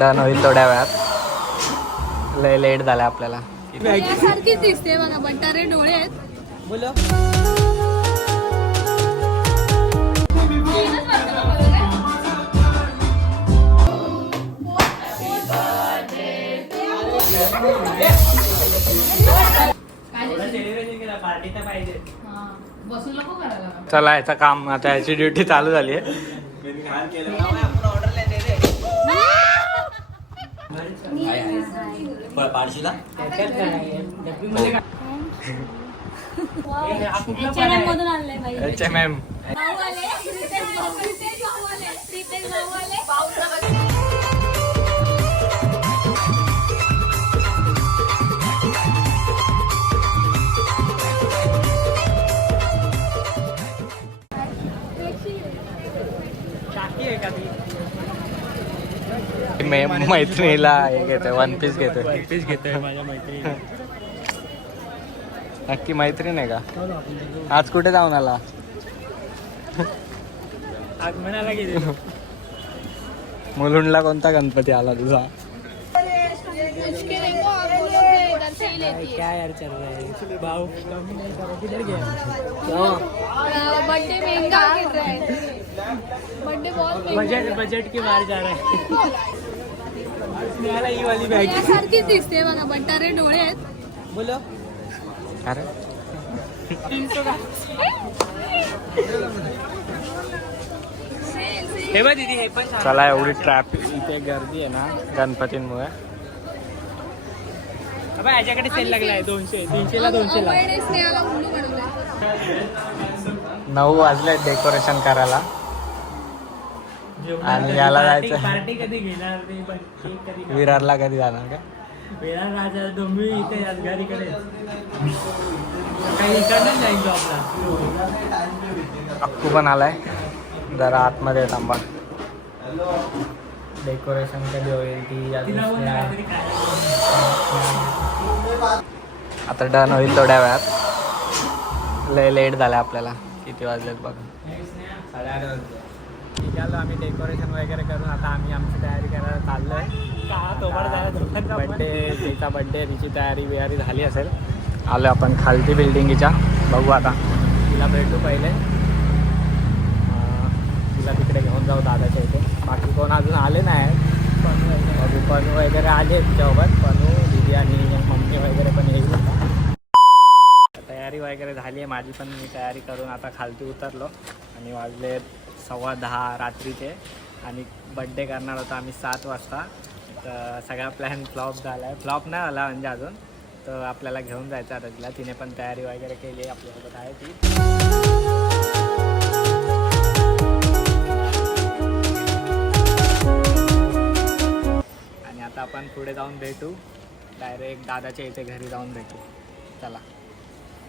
Done होईल थोड्या वेळात. लय लेट झाला आपल्याला. सारखीच दिसते बघा, बटारे डोळे आहेत. बोलो चला याचं काम आता, याची ड्युटी चालू झाली आहे. मधून आणलंय बाई. HMM. भाऊ आले, रितेश भाऊ आले. मैत्रिणीला हे घेतोय, वन पीस घेतोय. माझ्या मैत्रिणी. नक्की मैत्रीण आहे का? आज कुठे जाऊन आला? आगमनाला गेले. मुलुंडला कोणता गणपती आला तुझा? क्या यार चल रहा है भाव, किधर गया? बर्थडे महंगा गिर रहा है. बर्थडे बहुत महंगा. बजट के बाहर जा रहा है. स्नेहाला ही वाली बॅग. सारखीच दिसते बघा, बटारे डोळे आहेत. बोलो. अरे 300 का. हे बघ दीदी, हे पण चला, एवढी ट्रॅफिक इथे गर्दी आहे ना गणपतींमुळे. अबे याच्याकडे सेल लागलाय 200, 300 ला 200 ला. स्नेहाला उल्लू बनवलाय. 9 वाजले डेकोरेशन करायला. आणि याला जायचं. पार्टी कधी घेणार ते पण, केक कधी खाणार? विरारला कधी जाणार का? विरार राजा डोंबिवली इथे राजगाडीकडे. काही इकडनं जाईल तो आपला. अक्कू पण आलाय. जरा आतमध्ये थांबा. डेकोरेशन कधी होईल ती अजून तिला बोल ना नाही. काहीतरी खायला. आता डन होईल थोड्या वेळात. लय लेट झालं आपल्याला. किती वाजलेत बघा. 8:30. निघालो आम्ही डेकोरेशन वगैरे करून. आता आम्ही आमची तयारी करायला चाललो आहे. बड्डे, तिचा बड्डे, तिची तयारी बियारी झाली असेल. आलो आपण खालती बिल्डिंगच्या. बघू आता, तिला भेटू पहिले. तिला तिकडे घेऊन जाऊ दादाच्या इथे. बाकी कोण अजून आले नाही. पनू वगैरे आले तिच्यासोबत. पनू, दीदी आणि मम्मी वगैरे पण येईल. तयारी वगैरे झाली आहे माझी पण. मी तयारी करून आता खालती उतरलो. आणि वाजले 10:15 रात्रीचे. आणि बड्डे करणार होता आम्ही 7 वाजता. तर सगळा प्लॅन फ्लॉप झाला आहे. फ्लॉप नाही झाला म्हणजे अजून. तर आपल्याला घेऊन जायचं आता तिला. तिने पण तयारी वगैरे केली आहे. आपल्यासोबत आहे ती. आणि आता आपण पुढे जाऊन भेटू. डायरेक्ट दादाच्या इथे घरी जाऊन भेटू. चला.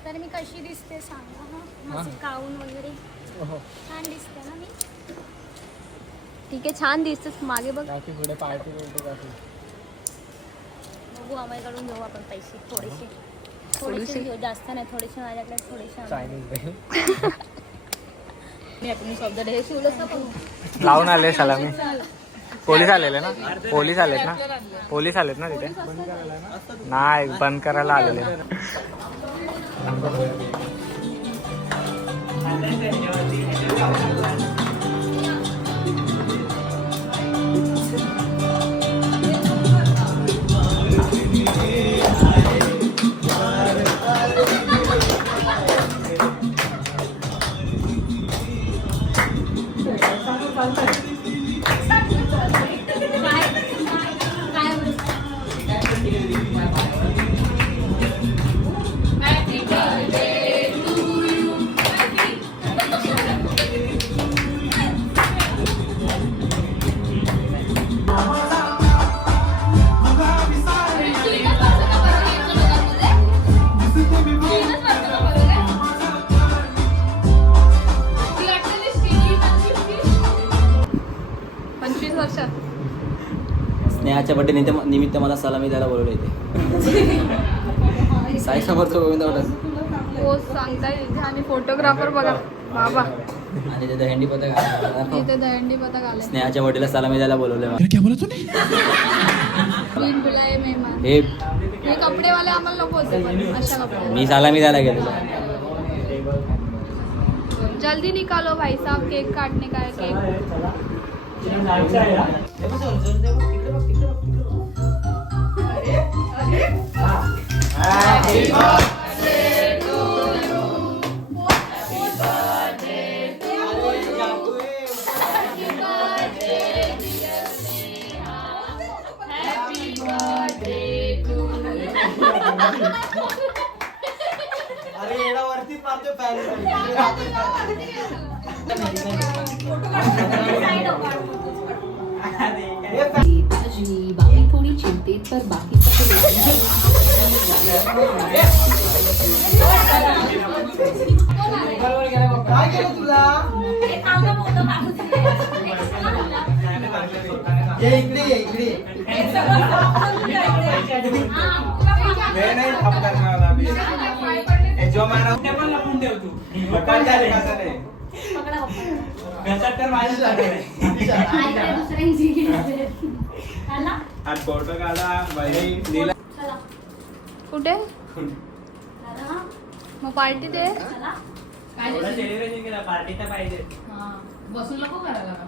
तर मी कशी दिसते सांगा. माझं गाऊन वगैरे छान दिसते ना मी? ठीक आहे, छान दिसतेस. मागे बघ. बाकी पुढे पार्टी बिर्टी बघू, आम्हाकडून घेऊ आपण पैसे थोडेसे घेऊ. जास्त नाही, थोडेसे माझ्याकडे, थोडेसे चायनीज मी शब्द हे शिवलंच ना. पण लावून आले सलामी. पोलीस आलेले ना? पोलीस आलेत ना? पोलीस आलेत ना तिथे? नाही, बंद करायला आलेले. स्नेहाच्या बड्डे निमित्त मला सलामी द्यायला बोलवले येते. साई समोरचं गोविंद पोस्ट सांगता येईल. आणि फोटोग्राफर बघा. बाबा आणि ते दहंडी पथक आलं. इथे दहंडी पथक आले. स्नेहाच्या वडीला सलामी द्यायला बोलवलं. ग्रीन बुलाये मेहमान. हे हे कपडेवाले आम्हाला नको होते पण अशा कपडे. मी सलामी द्यायला गेलो. जल्दी निकालो भाई साहब, केक काटने का है केक. बाकी थोड़ी चिंतित पर बाकी कुठे मग पार्टी दे. पार्टी तर पाहिजे. बसून नको करायला का?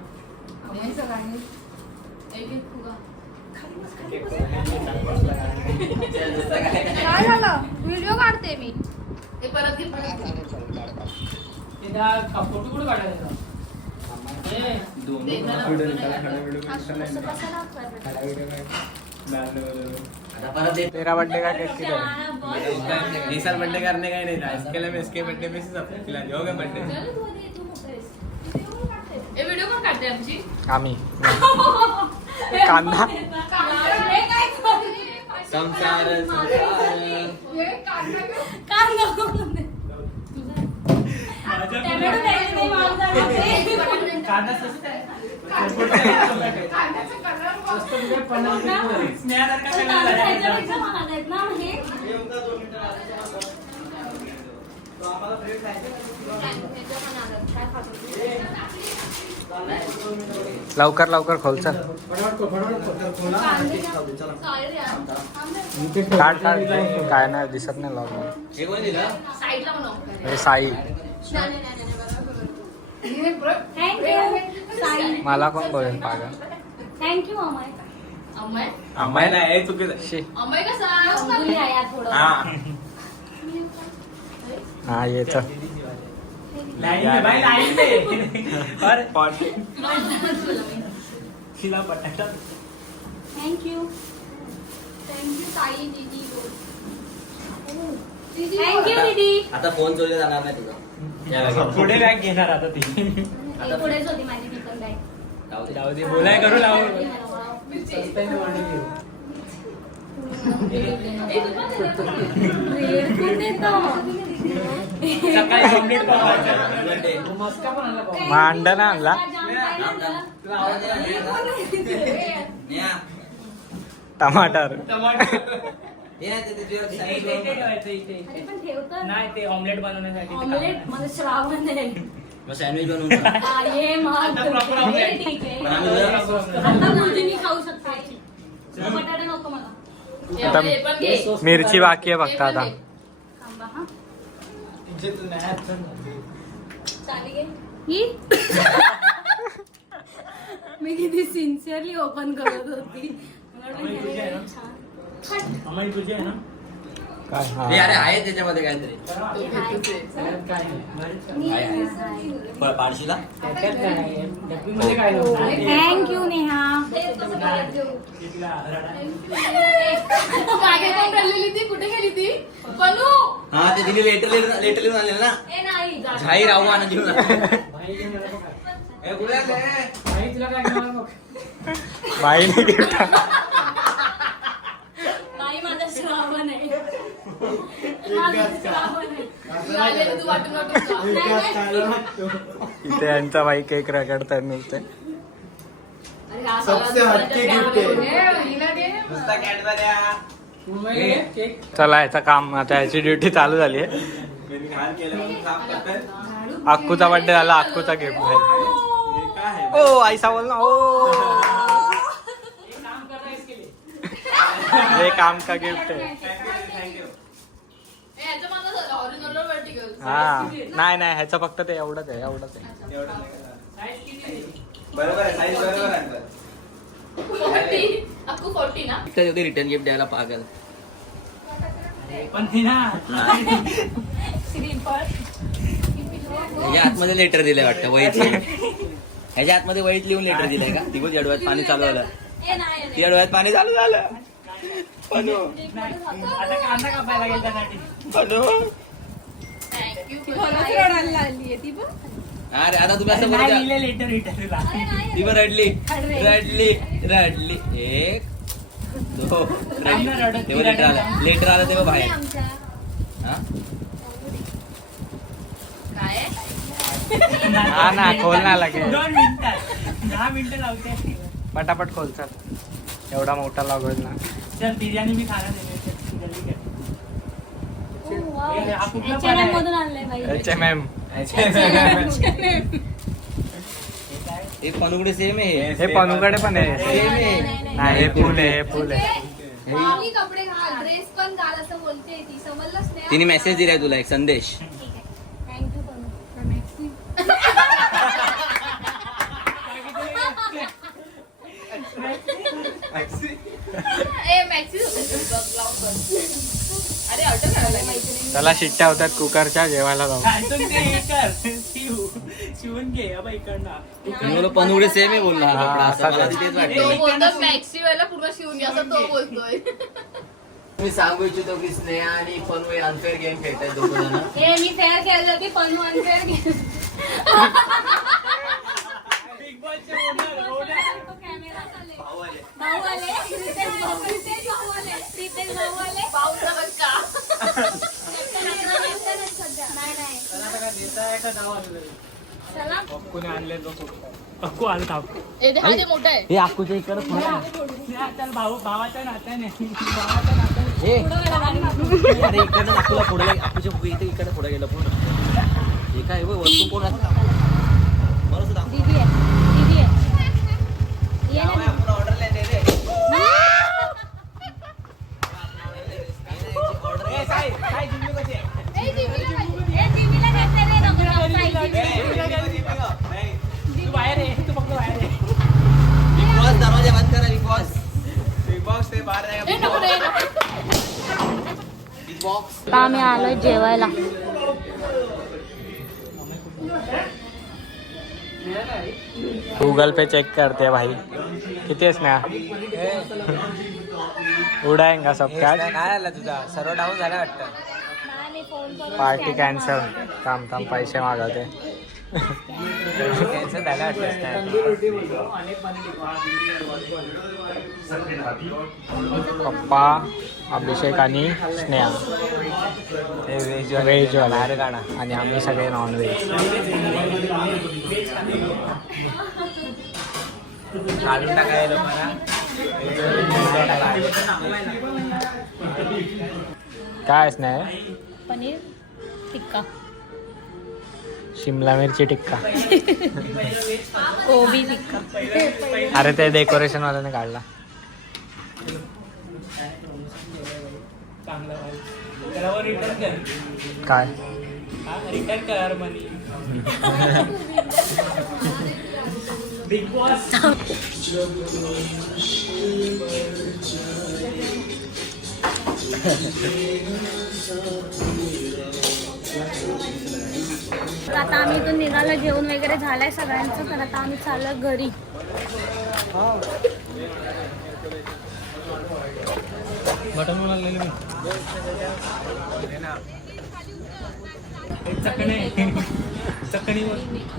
काय झालं? व्हिडिओ काढते मी. ते परत घे, परत घे. फोटो कुठे काढायचा? तेरा बर्थडे का केक किधर? इस साल बर्थडे करने का ही नहीं था, इसके लिए मैं इसके बर्थडे पे सब खिला दिया. हो गया बर्थडे. हे व्हिडिओ पण काढते आमची. आम्ही कांदा संसार लवकर लवकर खोल चल. काढ काढ. काय नाही दिसत नाही लवकर. हे कोणी दिलं? साईडला बनव. हे साई. थँक्यू. मला कोण बोलेल पागल? थँक्यू अमय. अम्माय अम्माई नाही चुकीचं. अम्माय कसा हा ये चल. थँक्यू. थँक्यू ताई दीदी. थँक्यू दीदी. आता फोन चोरीला जाणार नाही तुझा. या बघा. पुढे बॅग घेणार आता ती. ही पुढेच होती माझी ती पण बॅग. जाऊ दे. जाऊ दे बोलाय करू लावू. सकाळी कंप्लीट मग अंडा नाही आणला. नेहा. टमाटर हे नाही ते तुझ्यावर sandwich बनवून. नाही ते ऑमलेट बनवण्यासाठी. ऑमलेट मला श्रावण आहे. मग सँडविच बनवून खा. ये मग हे ठीक आहे. पण आम्ही उद्या- आता मुलगी मी खाऊ शकते. बटाटा नको मला. आता हे पण घे. मिरची बाकी आहे फक्त आता. थांबा हा. चाली घे. ही मी किती सिन्सिअरली ओपन करत होती. काय हे अरे आहे त्याच्यामध्ये काहीतरी. पारशीला थँक्यू नेहा. मागे कोण रडलेली ती? कुठे गेली ती? बनू. हा ते दिली लेटर लिहून आलेलं ना. ए नाही जा. झाई राहू आनंद घेऊन बाईने घेतला. नाही माझा श्रावण आहे. माझा श्रावण आहे. राहिलेलं तू वाटून वाटून जा. इथे यांचा बाई केक रगडतात नुसते. अरे हा सगळा हिला दे. चला याचं काम आता याची ड्युटी चालू झाली आहे. अक्कूचा बर्थडे झाला, अक्कूचा गिफ्ट आहे. ओ ऐसा बोल ना. ओ हे काम का गिफ्ट आहे. हा नाही नाही ह्याचं फक्त ते एवढंच आहे. बरोबर आहे, साईज बरोबर आहे. अक्कू 40 ना. रिटर्न गिफ्ट द्यायला पागल. पण ती ना ह्याच्या आतमध्ये लेटर दिलंय वाटतं वहीत. ह्याच्या आतमध्ये वहीत लिहून लेटर दिलंय का? ती बोलती डोळ्यात पाणी चालू झालं. तिच्या डोळ्यात पाणी चालू झालं. पनू आता कांदा कापायला गेल त्यासाठी. पनू अरे आता तुम्ही असं बोलता. लेटर रिटर्नला ती पण रडली. एक दो रडली. तेव्हा लेटर आलं तेव्हा बाहेर. हा? हा ना खोल ना लागेल. 2 मिनिटात 10 मिनिटं लावते. पटापट खोल चल. एवढा मोठा लागेल ना. चल बिर्याणी मी खाणार नाही. मधून आणलंय बाई. HMM. हे पनुकडे सेम आहे. हे पनूकडे पण आहे. सेम आहे. नाही हे फुल आहे. मामी कपडे घाल, ड्रेस पण घाल असं बोलते ती, समजलंच नाही. तिने मेसेज दिलाय तुला एक संदेश. थँक्यू अरे ऑर्डर करायला माहिती. त्याला शिट्ट्या होतात कुकरच्या जेवायला जाऊ. मी बोललो पनुकडे सेम आहे बोलला. हा, कपडा असं मला असाच तिथेच तो वाटलं. बोलतो मॅक्सी वाला पूर्ण शिवून घ्या असं तो बोलतोय. मी सांगू इच्छितो की स्नेहा आणि पनू अनफेअर गेम खेळतायत दोघं जण. हे मी फेअर केलं होती पनू अनफेअर भाऊ आले. रितेश भाऊ आले. पाऊस का चला अक्कूने आणले जो अक्कू आलता. हा ते मोठा आहे. हे अक्कूच्या इकडे चल भावाच्या नात्याने अरे इकडनं अक्कूला पुढे अक्कूच्या इथे इकडे पुढे गेलं पुढे. हे काय वस्तू कोण बरं दाखव. दीदी आहे ये ना. ए, दीदीला घेतले रे, नको जाऊ, तू बाहेर आहे. तू फक्त बाहेर आहे. दरवाजा बंद करा. बिग बॉस ते बाहेर ए, नको रे, नको. Big box. आता आम्ही आलोय जेवायला. गूगल पे चेक करते भाई. किती आहेस ना उडाएंगा सब काय आला तुझा सर्व डाऊन झाला वाटतं. Party cancel. थांब पैसे मागवते. कॅन्सल झाला वाटतं. पप्पा अभिषेक आणि स्नेहा व्हेज वाला आणि आम्ही सगळे नॉनव्हेज. काढून टाकाय लोकांना. काय स्नेहा? पनीर टिक्का, शिमला मिरची टिक्का. कोबी टिक्का. अरे ते डेकोरेशन वाल्याने काढला. काय रिटर्न कर मनी. बिग बॉस आता आम्ही इथून निघालो. जेवण वगैरे झालंय सगळ्यांचं. तर आता आम्ही चाललो घरी. बटन बनवलेलं मी. चकणी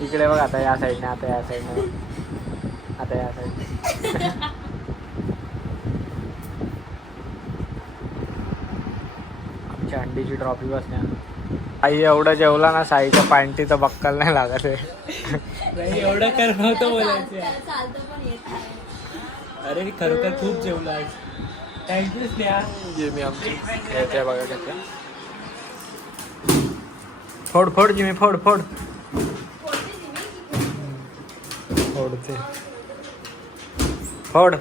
इकडे बघ. आता या साईडने आता या साईडने आता या साईडने. आमच्या अंडीची ट्रॉफी बसण्या. आई एवढं जेवला ना साईच्या पॅन्टीचं बक्कल नाही लागत आहे. एवढं कर नव्हतं बोलायचं. अरे मी खरोखर खूप जेवलो आज. थँक्यू स्नेहा. जिमी आमची येते बघा कसं. फोड जिमी फोड. फोडते फोड.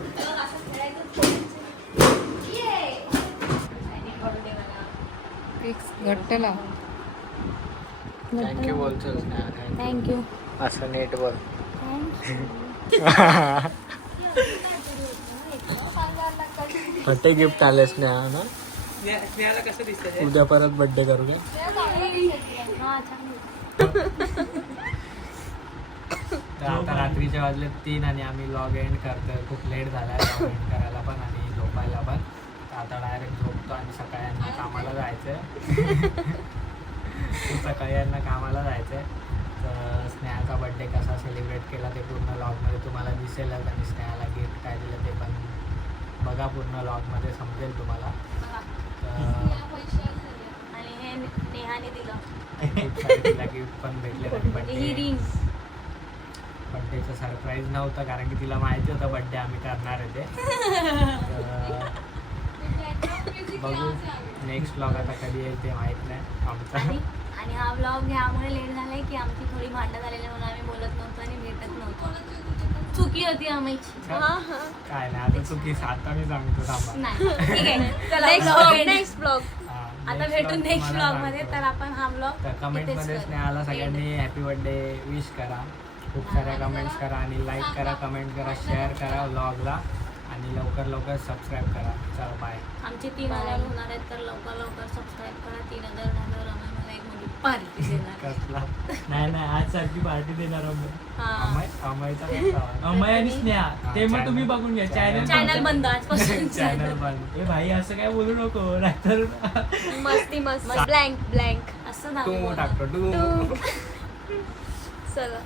घट्ट लाव. थँक्यू बोलतोस ना. थँक्यू. असं नेट बोल. बड्डे गिफ्ट आलेस ना ना. स्नेहाला कसं दिसतं उद्या परत बड्डे करू का? तर आता रात्रीचे वाजले 3 आणि आम्ही लॉग एंड करतोय. खूप लेट झालाय लॉग एंड करायला पण आणि झोपायला पण. तर आता डायरेक्ट झोपतो आणि सकाळी यांना कामाला जायचंय. सकाळी यांना कामाला जायचंय. तर स्नेहाचा बड्डे कसा सेलिब्रेट केला ते पूर्ण लॉगमध्ये तुम्हाला दिसेलच आणि स्नेहाला गिफ्ट काय दिलं ते पण बघा पूर्ण लॉगमध्ये समजेल तुम्हाला. आणि हे नेहाने दिलं. खूप सारे तिला गिफ्ट पण भेटले आणि ही बड्डे रिंग. बड्डेचं सरप्राईज नव्हतं कारण की तिला माहिती होतं बड्डे आम्ही करणार आहे ते. तर बघू नेक्स्ट ब्लॉग आता कधी येईल ते माहीत नाही आमचा. आणि हा ब्लॉग ह्यामुळे लेट झालाय की आमची थोडी भांडणं झालेली म्हणून आम्ही बोलत नव्हतो आणि भेटत नव्हतो. चुकी होती आम्हाची. काय नाही आता चुकीच आता मी सांगतो थांबा. नाही ठीक आहे. चला नेक्स्ट ब्लॉग आता भेटू नेक्स्ट ब्लॉग मध्ये. तर आपण हा ब्लॉग तर कमेंटमध्ये स्नेहाला सगळ्यांनी हॅपी बर्थडे विश करा. खूप साऱ्या कमेंट्स करा आणि लाईक करा, कमेंट करा, शेअर करा व्लॉगला आणि लवकर सबस्क्राईब करा. चला बाय. आमचे 3000 होणार आहेत तर लवकर सबस्क्राईब करा. 3000 झाल्यावर आम्ही मला एक मोठी पार्टी देणार. कसला नाही आज सारखी पार्टी देणार आम्ही. हा. अमय आणि स्नेहा ते मग तुम्ही बघून घ्या. चॅनल बंद आजपासून. चॅनल बंद. ए भाई असं काय बोलू नको नाहीतर मस्ती मस्त ब्लँक असं तू टाकतो तू. चला.